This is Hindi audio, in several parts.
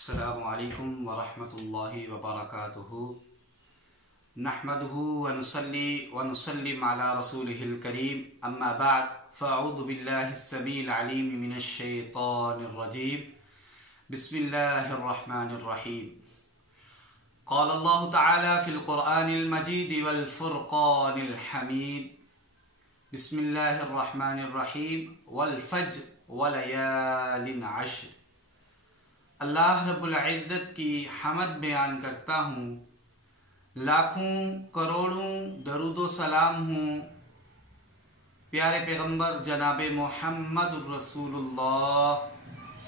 अस्सलामु अलैकुम वरहमतुल्लाहि वबरकातुहू। नहमदुहु व नुसल्ली व नुसल्लिम अला रसूलिहिल करीम। अम्मा बाद फ़अऊज़ु बिल्लाहिस समीइल अलीम मिनश शैतानिर रजीम। बिस्मिल्लाहिर रहमानिर रहीम। क़ाल अल्लाहु तआला फ़िल क़ुरआनिल मजीद वल फ़ुरक़ानिल हमीद। बिस्मिल्लाहिर रहमानिर रहीम। वल फ़ज्र व लयालिन अश्र। अल्लाह रब्बुल इज़्ज़त की हमद बयान करता हूँ, लाखों करोड़ों दरूदो सलाम हूँ प्यारे पैगंबर जनाब मोहम्मद रसूलुल्लाह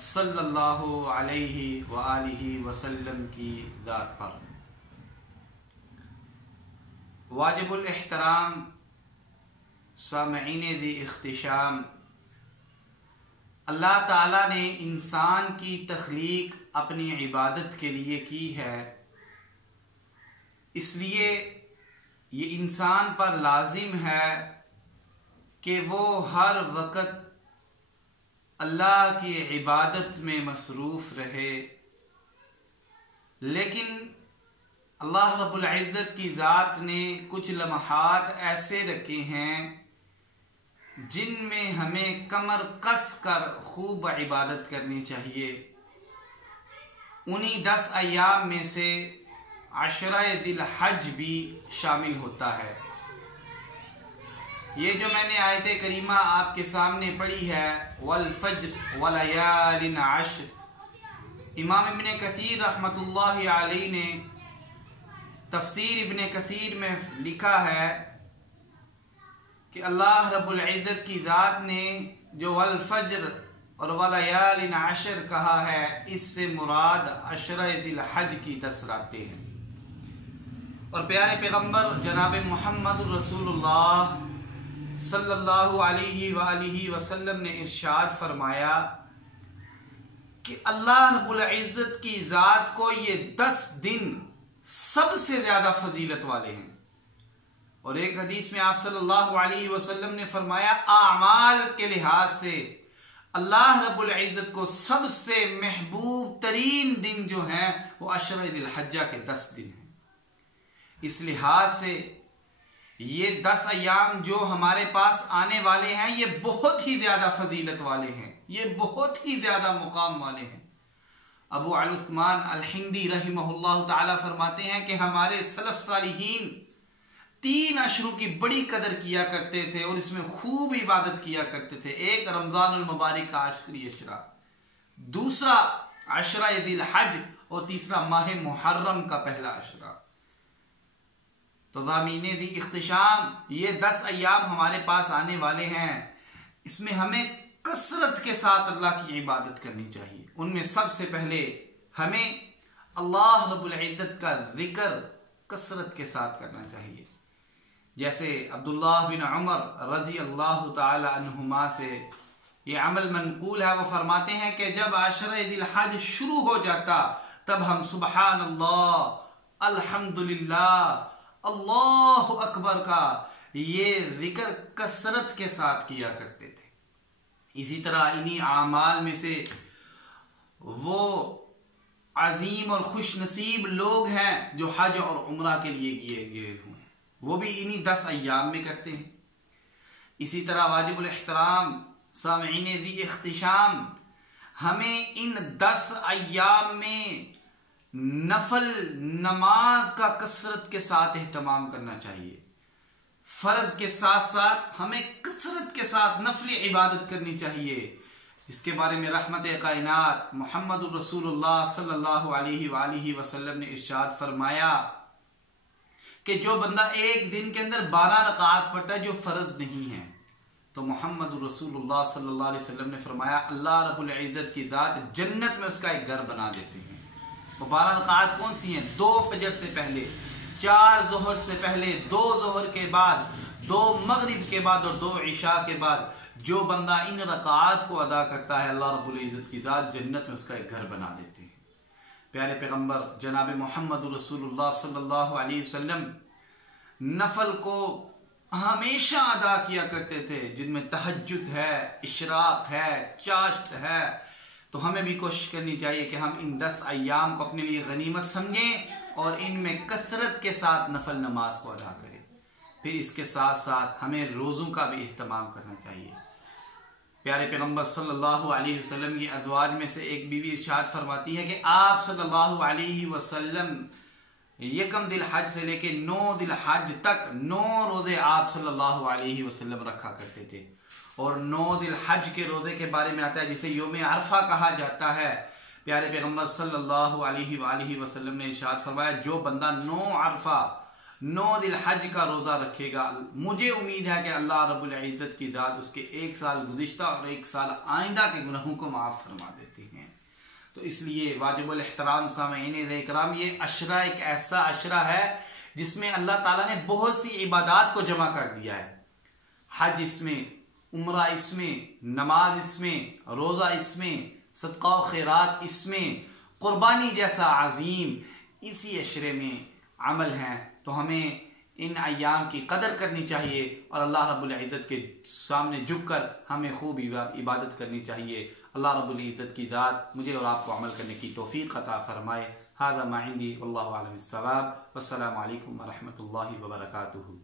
सल्लल्लाहु अलैहि व आलिहि वसल्लम की ज़ात पर। वाजिबुल एहतराम सामईन दी इख्तिशाम, अल्लाह ताला ने इंसान की तख्लीक अपनी इबादत के लिए की है, इसलिए ये इंसान पर लाजिम है कि वो हर वक़्त अल्लाह की इबादत में मसरूफ़ रहे। लेकिन अल्लाह रब्बुल इज़्ज़त की ज़ात ने कुछ लम्हात ऐसे रखे हैं जिनमें हमें कमर कस कर खूब इबादत करनी चाहिए। उन्हीं 10 अय्याम में से अशरा दिल हज भी शामिल होता है। ये जो मैंने आयत करीमा आपके सामने पढ़ी है, वल फज्र व लयालिन अश्र, इमाम इब्ने कसीर रहमतुल्लाहि अलैहि ने तफसीर इब्ने कसीर में लिखा है कि अल्लाह रब्बुल इज़्ज़त की ज़ात ने जो वल फज्र और वलयालिन अश्र कहा है, इससे मुराद अशरा दिल हज की 10 रातें हैं। और प्यारे पैगंबर जनाब मोहम्मद रसूलुल्लाह सल्लल्लाहु अलैहि व आलिहि वसल्लम ने इरशाद फरमाया कि अल्लाह रब्बुल इज़्ज़त की ज़ात को ये 10 दिन सबसे ज्यादा फजीलत वाले हैं। और एक हदीस में आप सल्लल्लाहु अलैहि वसल्लम ने फरमाया, आमाल के लिहाज से अल्लाह रब्बुल इज़्ज़त को सबसे महबूब तरीन दिन जो है वो अशरा दिल हज्जा के 10 दिन हैं। इस लिहाज से ये 10 अय्याम जो हमारे पास आने वाले हैं, ये बहुत ही ज्यादा फजीलत वाले हैं, ये बहुत ही ज्यादा मुकाम वाले हैं। अबू अल उस्मान अल हिंदी रहिमहुल्लाह ताला फरमाते हैं कि हमारे सलफ सालिहीन 3 अशरों की बड़ी कदर किया करते थे और इसमें खूब इबादत किया करते थे। एक रमजानुल मुबारक का आखिरी अशरा, दूसरा अशरा दिल हज और तीसरा माह मुहर्रम का पहला अशरा। तो ज़ामीने दी इख्तिशाम, ये 10 अय्याम हमारे पास आने वाले हैं, इसमें हमें कसरत के साथ अल्लाह की इबादत करनी चाहिए। उनमें सबसे पहले हमें अल्लाह रब्बुल इज़्ज़त का जिक्र कसरत के साथ करना चाहिए। जैसे अब्दुल्लाह बिन उमर रज़ी अल्लाह ताला अन्हुमा से ये अमल मनकूल है, वो फरमाते हैं कि जब आशरा दिल हज शुरू हो जाता तब हम सुबहान अल्लाह, अल्हम्दुलिल्लाह, अल्लाहु अकबर का ये जिक्र कसरत के साथ किया करते थे। इसी तरह इन्हीं आमाल में से वो अजीम और खुश नसीब लोग हैं जो हज और उम्रा के लिए किए गए हुए, वो भी इन्हीं 10 अय्याम में करते हैं। इसी तरह वाजिबुल एहतराम सामईन दी इख्तिशाम, हमें इन 10 अय्याम में नफल नमाज का कसरत के साथ एहतमाम करना चाहिए। फर्ज के साथ साथ हमें कसरत के साथ नफली इबादत करनी चाहिए, जिसके बारे में रहमत कायनात मोहम्मद रसूलुल्लाह सल्लल्लाहु अलैहि व आलिहि वसल्लम ने इरशाद फरमाया कि जो बंदा एक दिन के अंदर 12 रकात पढ़ता है जो फर्ज नहीं है, तो मोहम्मद रसूलुल्लाह सल्लल्लाहु अलैहि वसल्लम ने फरमाया अल्लाह रब्बुल इज़्ज़त की ज़ात जन्नत में उसका एक घर बना देते हैं। वो 12 रकात कौन सी हैं? 2 फजर से पहले, 4 जोहर से पहले, 2 जोहर के बाद, 2 मगरिब के बाद और 2 इशा के बाद जो बंदा इन रकात को अदा करता है, अल्लाह रब्बुल इज़्ज़त की ज़ात जन्नत में उसका एक घर बना देते हैं। प्यारे पैगंबर जनाब मोहम्मद रसूलुल्लाह सल्लल्लाहु अलैहि वसल्लम नफल को हमेशा अदा किया करते थे, जिनमें तहज्जुद है, इशराक है, चाश्त है, तो हमें भी कोशिश करनी चाहिए कि हम इन 10 अय्याम को अपने लिए गनीमत समझें और इनमें कसरत के साथ नफल नमाज को अदा करें। फिर इसके साथ साथ हमें रोज़ों का भी एहतमाम करना चाहिए। प्यारे पैगंबर सल्लल्लाहु अलैहि वसल्लम की अज़वाज में से एक बीवी इरशाद फरमाती है कि आप सल्लल्लाहु अलैहि वसल्लम यकम दिल हज से लेके 9 दिल हज तक 9 रोजे आप सल्लल्लाहु अलैहि वसल्लम रखा करते थे। और 9 दिल हज के रोजे के बारे में आता है जिसे योम अरफा कहा जाता है। प्यारे पैगंबर सल्लल्लाहु अलैहि वसल्लम ने इरशाद फरमाया, जो बंदा 9 अरफा 9 दिल हज का रोजा रखेगा, मुझे उम्मीद है कि अल्लाह रब्बुल इज्जत की ज़ात उसके 1 साल गुज़िश्ता और 1 साल आइंदा के गुनाहों को माफ फरमा देती हैं। तो इसलिए वाजिबुल एहतराम सामीन इकराम, ये अशरा एक ऐसा अशरा है जिसमें अल्लाह ताला ने बहुत सी इबादत को जमा कर दिया है। हज इसमें, उम्रा इसमें, नमाज इसमें, रोजा इसमें, सदका व खैरात इसमें, कुर्बानी जैसा अजीम इसी अशरे में अमल हैं। तो हमें इन अय्याम की कदर करनी चाहिए और अल्लाह रब्बुल इज़्ज़त के सामने झुककर हमें खूब इबादत करनी चाहिए। अल्लाह रब्बुल इज़्ज़त की ज़ात मुझे और आपको अमल करने की तौफीक अता फरमाए। हाज़ा मा इंदी वल्लाहु अअलम बिस्सवाब। वस्सलामु अलैकुम व रहमतुल्लाहि व बरकातुहू।